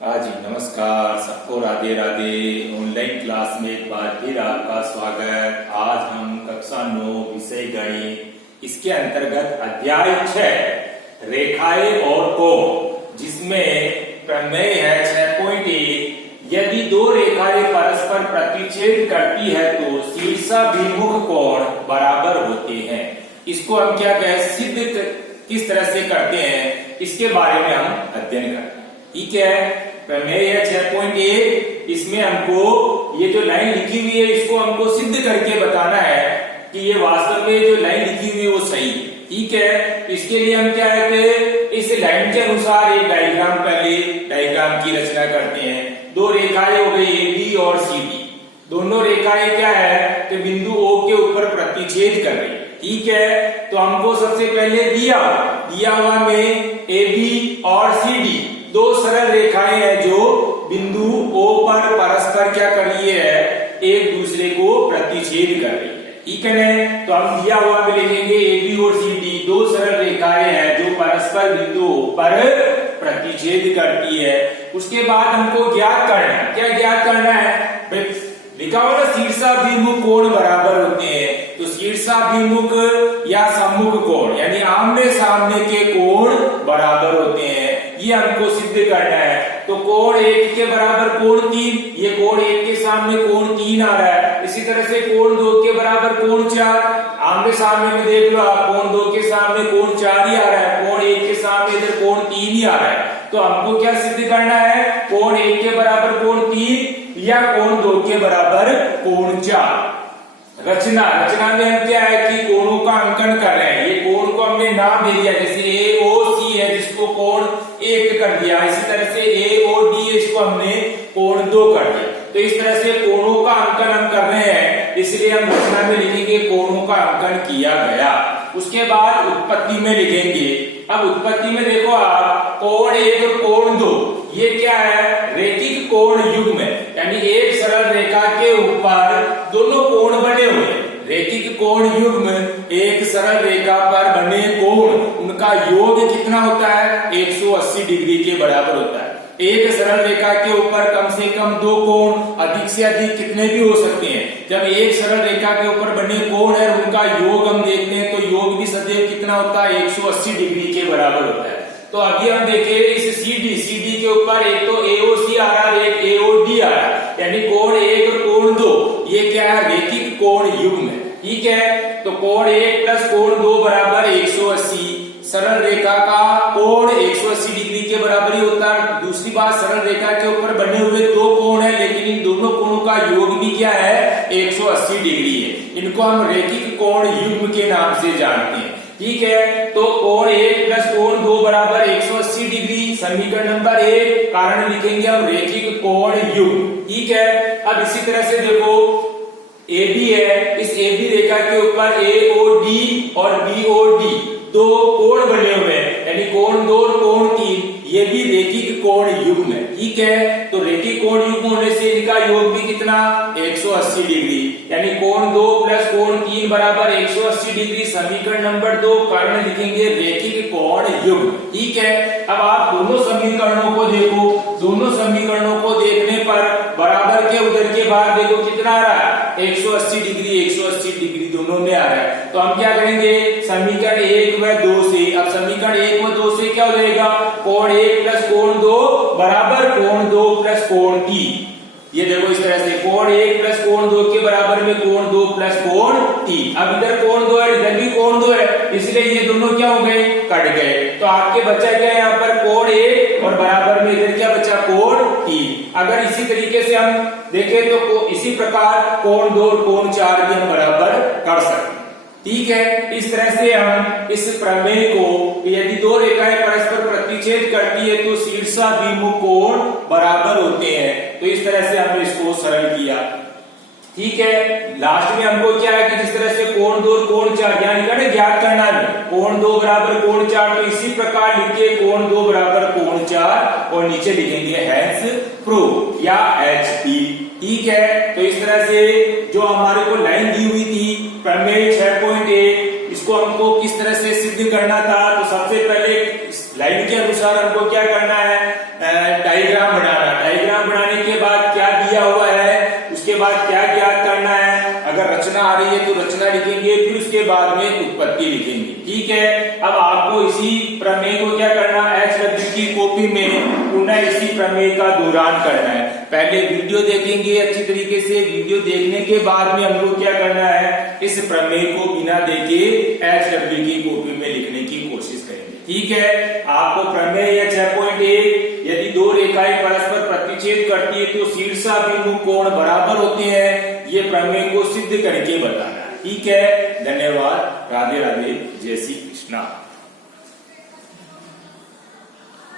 हाँ जी, नमस्कार सबको, राधे राधे। ऑनलाइन क्लास में एक बार फिर आपका स्वागत। आज हम कक्षा 9 विषय गणित, इसके अंतर्गत अध्याय 6 रेखाएं और कोण, जिसमें प्रमेय है 6.1। यदि दो रेखाएं परस्पर प्रतिच्छेद करती है तो शीर्षाभिमुख कोण बराबर होते हैं। इसको हम क्या कहें, सिद्ध किस तरह से करते हैं, इसके बारे में हम अध्ययन करते हैं। ठीक है, प्रमेय है 6.1। इसमें हमको ये जो लाइन लिखी हुई है इसको हमको सिद्ध करके बताना है कि ये वास्तव में जो लाइन लिखी हुई है वो सही है। ठीक है, इसके लिए हम क्या है, इस लाइन के अनुसार एक डायग्राम की रचना करते हैं। दो रेखाएं हो गई AB और CD। दोनों रेखाएं क्या है कि बिंदु O के ऊपर प्रतिच्छेद कर रही है। ठीक है, तो हमको सबसे पहले दिया हुआ में AB और CD दो सरल रेखाएं हैं जो बिंदु O पर परस्पर क्या कर रही है, एक दूसरे को प्रतिच्छेद कर रही है। ठीक है ना, तो हम दिया हुआ में लिखेंगे AB और CD दो सरल रेखाएं हैं जो परस्पर बिंदु O पर प्रतिच्छेद करती है। उसके बाद हमको ज्ञात करना है, क्या ज्ञात करना है, लिखा हुआ ना शीर्षाभिमुख कोण बराबर होते हैं। तो शीर्षाभिमुख या सम्मुख कोण यानी आमने सामने के कोण बराबर होते हैं, ये हमको सिद्ध करना है। तो कोण 1 के बराबर कोण 3, ये कोण 1 के सामने कोण 3 आ रहा है। इसी तरह से कोण 2 के बराबर कोण 4, आमने सामने में देख लो आप, कोण 2 के सामने कोण 4 ही आ रहा है, कोण 1 के सामने इधर कोण 3 ही आ रहा है। तो हमको क्या सिद्ध करना है, कोण 1 के बराबर कोण 3 या कोण 2 के बराबर कोण 4। रचना में हम क्या है कि कोणों का अंकन कर रहे हैं। ये कोण को हमने नाम दे दिया, जैसे AOC है जिसको कोण 1 कर दिया, इसी तरह से AOD इसको हमने कोण 2 कर दिया। तो इस तरह से कोणों का अंकन हम कर रहे हैं, इसलिए हम रचना में लिखेंगे कोणों का अंकन किया गया। उसके बाद उत्पत्ति में लिखेंगे। अब उत्पत्ति में देखो आप, कोण 1 और कोण 2 ये क्या है, रेखिक कोण युग्म है, यानी एक सरल रेखा के ऊपर दोनों कोण बने हुए हैं। रेखिक कोण युग्म एक सरल रेखा पर बने कोण, उनका योग कितना होता है, 180 डिग्री के बराबर होता है। एक सरल रेखा के ऊपर कम से कम दो कोण, अधिक से अधिक कितने भी हो सकते हैं। जब एक सरल रेखा के ऊपर बने कोण है उनका योग हम देखते हैं तो योग भी सदैव कितना होता है, 180 डिग्री के बराबर होता है। तो अभी हम देखें इस CD के ऊपर एक तो AOC आ रहा है, एक AOD आ रहा है, यानी कोण 1 और कोण 2 ये क्या है, रेखिक कोण युग्म है। ठीक है, तो कोण 1 प्लस कोण 2 बराबर 180। सरल रेखा का कोण 180 डिग्री के बराबर ही होता है। दूसरी बात, सरल रेखा के ऊपर बने हुए दो कोण है, लेकिन इन दोनों कोणों का योग भी क्या है, 180 डिग्री है। इनको हम रेखिक कोण युग्म के नाम से जानते हैं। ठीक है, तो कोण 1 प्लस कोण 2 बराबर 180 डिग्री, समीकरण नंबर 1। कारण लिखेंगे हम रेखिक कोण युग्म। ठीक है, अब इसी तरह से देखो AB है, इस AB रेखा के ऊपर AOD और BOD दो कोण बने हुए हैं, यानी कोण 2 और कोण 3 ये भी रेखिक कोण युग्म है। ठीक है, तो रेखिक कोण युग्म होने से इनका योग भी कितना, 180 डिग्री, यानी कोण 2 प्लस कोण 3 बराबर 180 डिग्री, समीकरण नंबर 2। कारण लिखेंगे रेखिक कोण युग्म। ठीक है, अब आप दोनों समीकरणों को देखो, दोनों समीकरणों को देखने पर बराबर के उधर के बाद देखो कितना आ रहा है, 180 डिग्री 180 डिग्री दोनों में आ रहा है। तो हम क्या करेंगे, समीकरण 1 व 2 से, अब समीकरण 1 व 2 से क्या हो जाएगा, कोण 1 प्लस कोण 2 बराबर कोण 2 प्लस कोण 3। ये देखो इस तरह से कोण 1 प्लस कोण 2 के बराबर में कोण 2 प्लस कोण 3। अब इधर कोण 2 है, इधर भी कोण 2 है, इसलिए ये दोनों क्या हो गए, कट गए। तो आपके बचा क्या है यहाँ पर, कोण 1 और बराबर में इधर क्या बचा, कोण 3। अगर इसी तरीके से हम देखें तो इसी प्रकार कोण 2 और कोण 4 भी हम बराबर कर सकते हैं। ठीक है, इस तरह से हम इस प्रमेय को, यदि दो रेखाएं परस्पर प्रतिच्छेद करती है तो शीर्षाभिमुख कोण बराबर होते हैं। तो इस तरह से हमने इसको सरल किया। ठीक है, लास्ट में हमको क्या है कि जिस तरह से कोण 2 और कोण 4 यानी ज्ञात करना है, कोण 2 बराबर कोण 4, तो इसी प्रकार लिखिए कोण 2 बराबर कोण 4 और नीचे लिखेंगे हेंस प्रूव या HP। ठीक है, तो इस तरह से जो हमारे को लाइन दी हुई थी प्रमेय 6.1, इसको हमको किस तरह से सिद्ध करना था। तो सबसे पहले लाइन के अनुसार हमको क्या करना है, डायग्राम बनाना रही है तो रचना लिखेंगे, फिर उसके बाद में उत्पत्ति लिखेंगे। ठीक है, अब आपको इसी प्रमेय को क्या करना है, HW की कॉपी में पुनः इसी प्रमेय का दोहरान करना है। पहले वीडियो देखेंगे अच्छी तरीके से, वीडियो देखने के बाद में हम लोग क्या करना है, इस प्रमेय को बिना देखे HW की कॉपी में लिखने की कोशिश करेंगे। ठीक है, आपको प्रमेय 6.1 यदि दो रेखाएं परस्पर प्रतिच्छेद करती है तो शीर्षाभिमुख कोण बराबर होते हैं, ये प्रमेय को सिद्ध करके बताना है। ठीक है, धन्यवाद, राधे राधे, जय श्री कृष्णा।